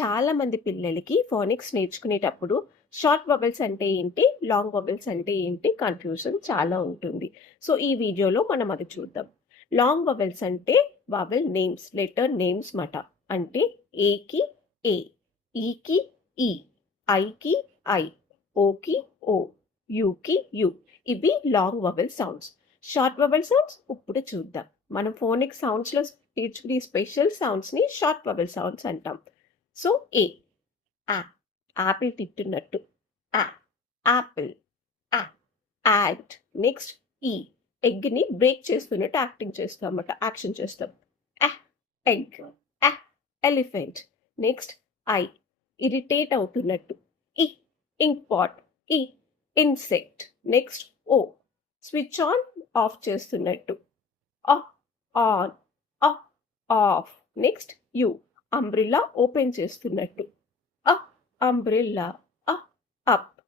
చాలామంది పిల్లలకి ఫోనిక్స్ నేర్చుకునేటప్పుడు షార్ట్ వవెల్స్ అంటే ఏంటి? లాంగ్ వవెల్స్ అంటే ఏంటి? కన్‌ఫ్యూజన్ చాలా ఉంటుంది. సో, ఈ వీడియోలో మనం అది చూద్దాం. లాంగ్ వవెల్స్ అంటే వవెల్ నేమ్స్, లెటర్ నేమ్స్ మాట. అంటే ఏకి ఏ, ఈకి ఈ, ఐకి ఐ, ఓకి ఓ, యూకి యు. ఇవి long vowel sounds. Short vowel sounds ఇప్పుడు చూద్దాం. మనం ఫోనిక్స్ సౌండ్స్‌లో నేర్చుకునే స్పెషల్ సౌండ్స్‌ని షార్ట్ వవెల్ సౌండ్స్ అంటాం. సో, ఏ ఆ ఆపిల్ తింటున్నట్టు ఆ ఆపిల్ ఆ యాంట్. నెక్స్ట్ ఈ ఎగ్‌ని బ్రేక్ చేస్తున్నట్టు యాక్టింగ్ చేస్తామట. యాక్షన్ చేస్తాం. అహ్ ఎగ్ అహ్ ఎలిఫెంట్. నెక్స్ట్ ఐ ఇరిటేట్ అవుతున్నట్టు. ఇ ఇంక్ పాట్. ఇ insect. Next O switch on off చేస్తున్నట్టు. Ah on ah off. Next U umbrella open చేస్తున్నట్టు. అ అంబ్రెల్లా అప్.